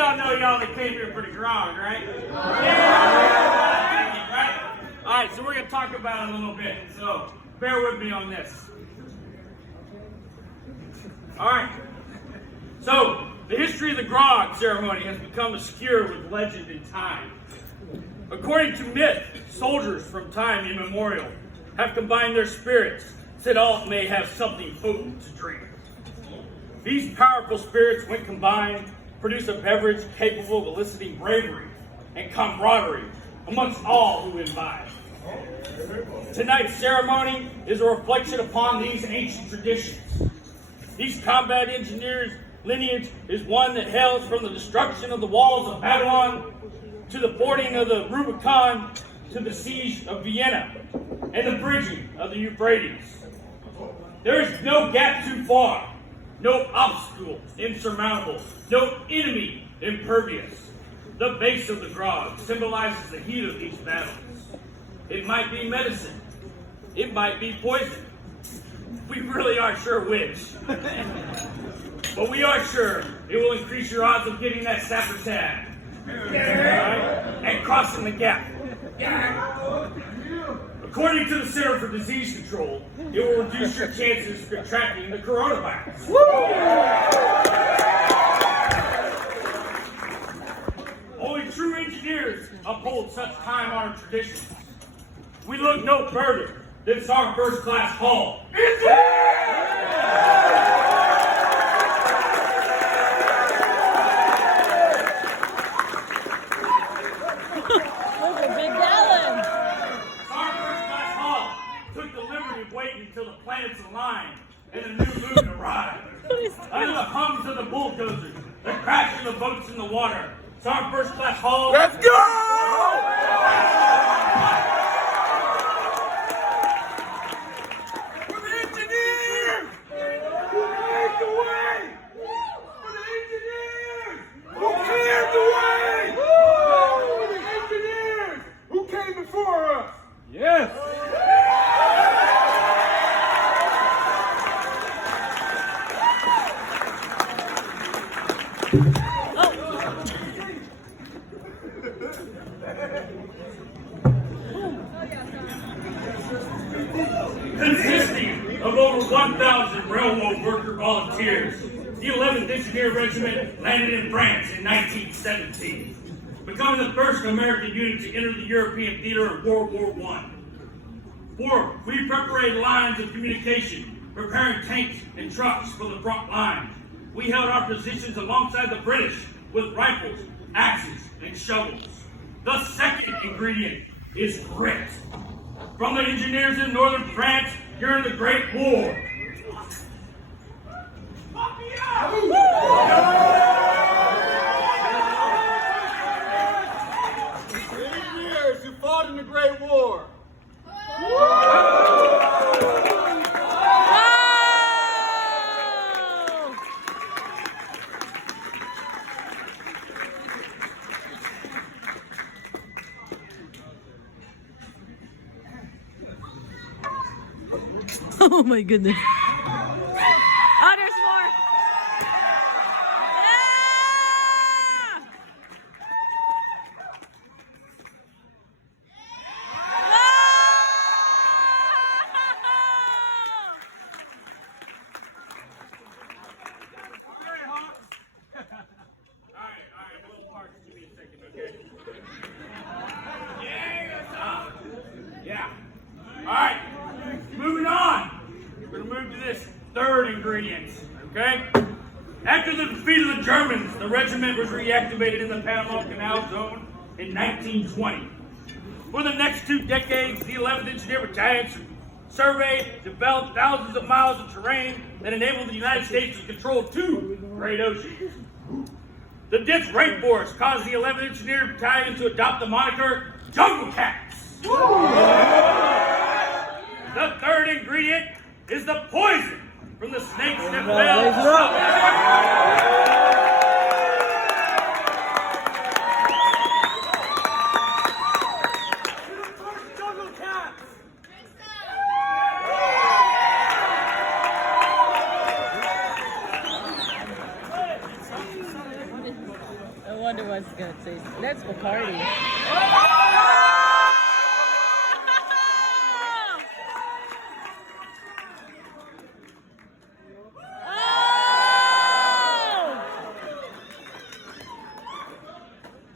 y'all know y'all that came here for the CRAG, right? Yeah! Right? All right, so we're going to talk about it a little bit. So bear with me on this. All right. So the history of the CRAG ceremony has become obscure with legend and time. According to myth, soldiers from time immemorial have combined their spirits so that all may have something potent to drink. These powerful spirits, when combined, produce a beverage capable of eliciting bravery and camaraderie amongst all who imbibe. Tonight's ceremony is a reflection upon these ancient traditions. These combat engineers' lineage is one that hails from the destruction of the walls of Babylon, to the fording of the Rubicon, to the siege of Vienna, and the bridging of the Euphrates. There is no gap too far, no obstacle insurmountable, no enemy impervious. The base of the CRAG symbolizes the heat of these battles. It might be medicine. It might be poison. We really aren't sure which. But we are sure it will increase your odds of getting that sapper tag. Right? And crossing the gap. According to the Center for Disease Control, it will reduce your chances of contracting the coronavirus. Only true engineers uphold such time-honored traditions. We look no further than our first-class hall. Until the planets aligned and a new moon arrived. Under the hums of the bulldozers, the crash of the boats in the water, it's our first-class hall. Let's go! For the engineers! Who paved the way! For the engineers! Who cleared the way! For the engineers! Who came before us! Yes! Consisting of over 1,000 railroad worker volunteers, the 11th Engineer Regiment landed in France in 1917, becoming the first American unit to enter the European theater of World War I. We prepared lines of communication, preparing tanks and trucks for the front line. We held our positions alongside the British with rifles, axes, and shovels. The second ingredient is grit. From the engineers in northern France during the Great War. The engineers who fought in the Great War. Oh my goodness. Oh, there's more. Yeah! Yeah. All right. Moving on. We're going to move to this third ingredient. Okay? After the defeat of the Germans, the regiment was reactivated in the Panama Canal Zone in 1920. For the next 2 decades, the 11th Engineer Battalion surveyed, developed thousands of miles of terrain that enabled the United States to control 2 great oceans. The dense rainforest caused the 11th Engineer Battalion to adopt the moniker Jungle Cats. The third ingredient is the poison from the snakes that fell. Jungle Cats. wonder what's gonna taste. That's Bacardi.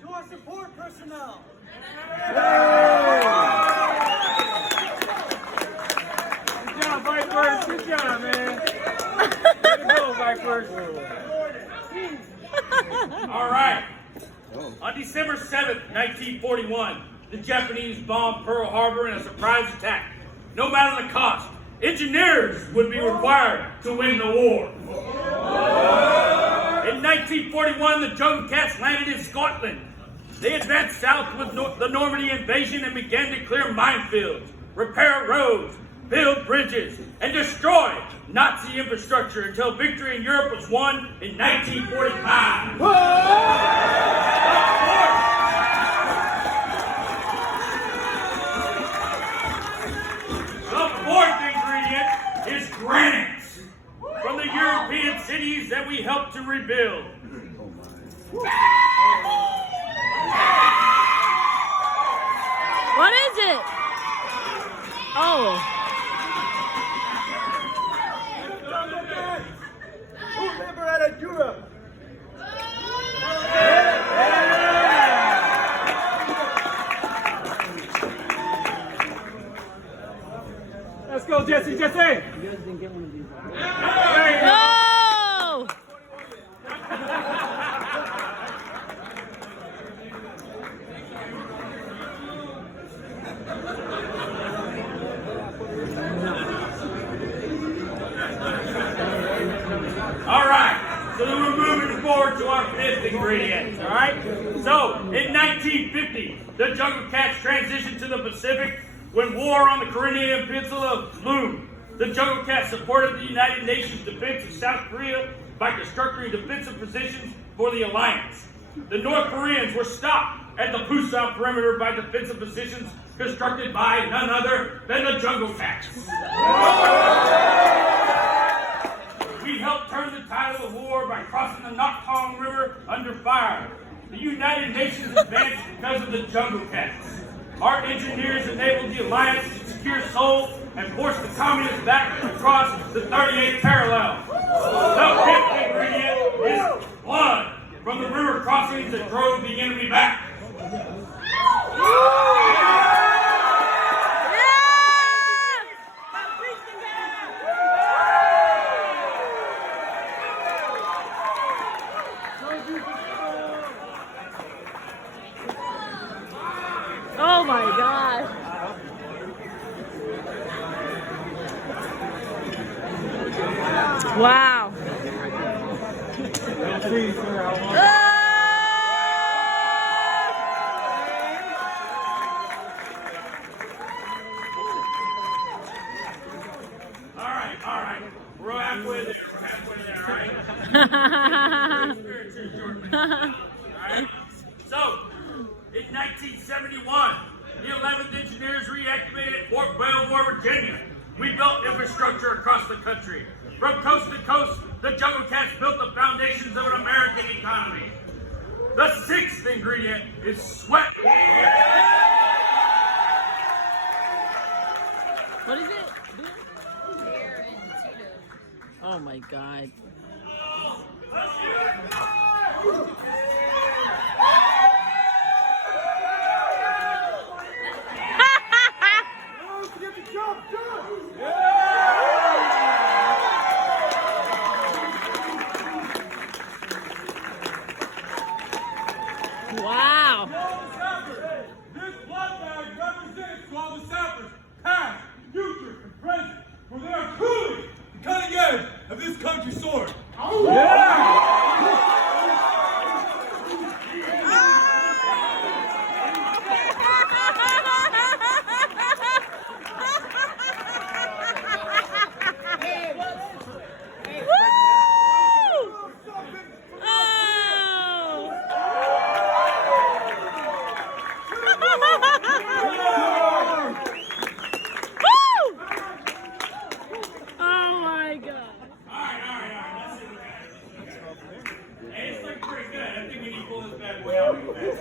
To our support personnel. Good job, Vipers. Good job, man. Way to go, Vipers. All right. On December 7th, 1941, the Japanese bombed Pearl Harbor in a surprise attack. No matter the cost, engineers would be required to win the war. In 1941, the Jungle Cats landed in Scotland. They advanced south with the Normandy invasion and began to clear minefields, repair roads, build bridges, and destroy Nazi infrastructure until victory in Europe was won in 1945. The fourth ingredient is granite from the European cities that we helped to rebuild. What is it? Oh. Who never had a Europe? Let's go, Jesse, Jesse! No! All right, so then we're moving forward to our fifth ingredient, all right? So, in 1950, the Jungle Cats transitioned to the Pacific when war on the Korean Peninsula loomed. The Jungle Cats supported the United Nations defense of South Korea by constructing defensive positions for the alliance. The North Koreans were stopped at the Pusan perimeter by defensive positions constructed by none other than the Jungle Cats. We helped turn the tide of the war by crossing the Nakong River under fire. The United Nations advanced because of the Jungle Cats. Our engineers enabled the alliance to secure Seoul and force the communists back across the 38th parallel. The fifth ingredient is blood from the river crossings that drove the enemy back. Oh my gosh. Wow. All right. We're halfway there, all right? All right? So, in 1971, the 11th Engineers reactivated Fort Belvoir, Virginia. We built infrastructure across the country. From coast to coast, the Jungle Cats built the foundations of an American economy. The sixth ingredient is sweat. What is it? Oh my god. Get the job done! Wow. This blood bag represents to all the sappers, past, future, and present, for they are truly the cutting edge of this country's sword.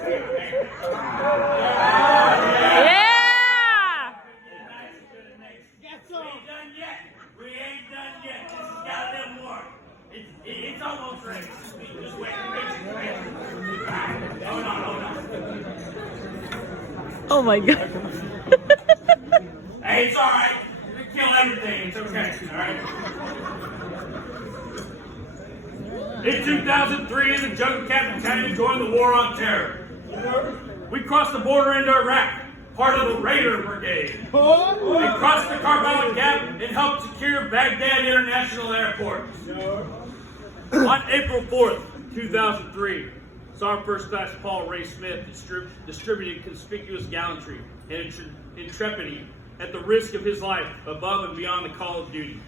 Yeah! We ain't done yet. This has got a little more. It's almost ready. Just wait. Hold on. Oh my god. Hey, it's all right. You can kill everything. It's okay. All right. In 2003, the Jungle Cat Battalion joined the War on Terror. We crossed the border into Iraq, part of the Raider Brigade. We crossed the Karbala Gap and helped secure Baghdad International Airport. On April 4th, 2003, Sergeant First Class Paul Ray Smith distributed conspicuous gallantry and intrepidity at the risk of his life above and beyond the call of duty.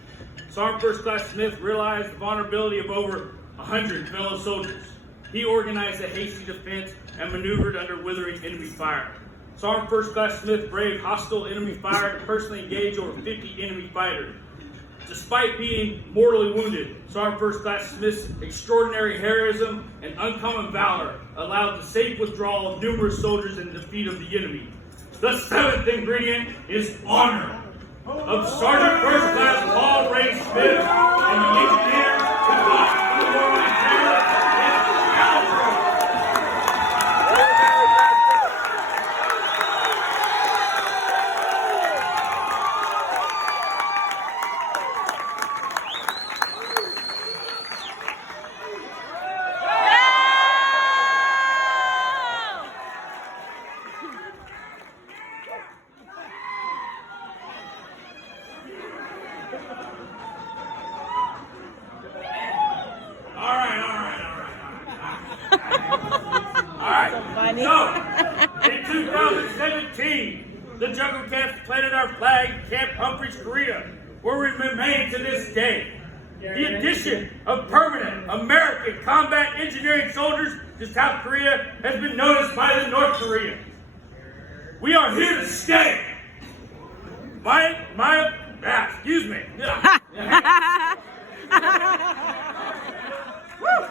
Sergeant First Class Smith realized the vulnerability of over 100 fellow soldiers. He organized a hasty defense and maneuvered under withering enemy fire. Sergeant First Class Smith braved hostile enemy fire to personally engage over 50 enemy fighters. Despite being mortally wounded, Sergeant First Class Smith's extraordinary heroism and uncommon valor allowed the safe withdrawal of numerous soldiers and defeat of the enemy. The seventh ingredient is honor. Of Sergeant First Class Paul Ray Smith and the engineer who fought the war on terror is gallantry. Funny. So, in 2017, the Jungle Cats planted our flag in Camp Humphreys, Korea, where we remain to this day. The addition of permanent American combat engineering soldiers to South Korea has been noticed by the North Koreans. We are here to stay. Excuse me. Woo!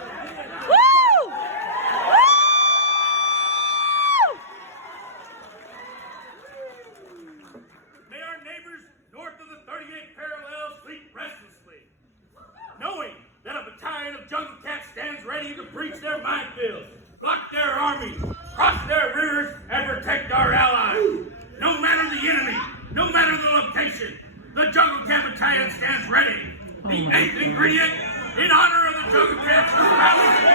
May our neighbors north of the 38th parallel sleep restlessly, knowing that a battalion of jungle cats stands ready to breach their minefields, block their armies, cross their rivers, and protect our allies. No matter the enemy, no matter the location, the Jungle Cat Battalion stands ready. The eighth ingredient, in honor of the Jungle Cats who rallied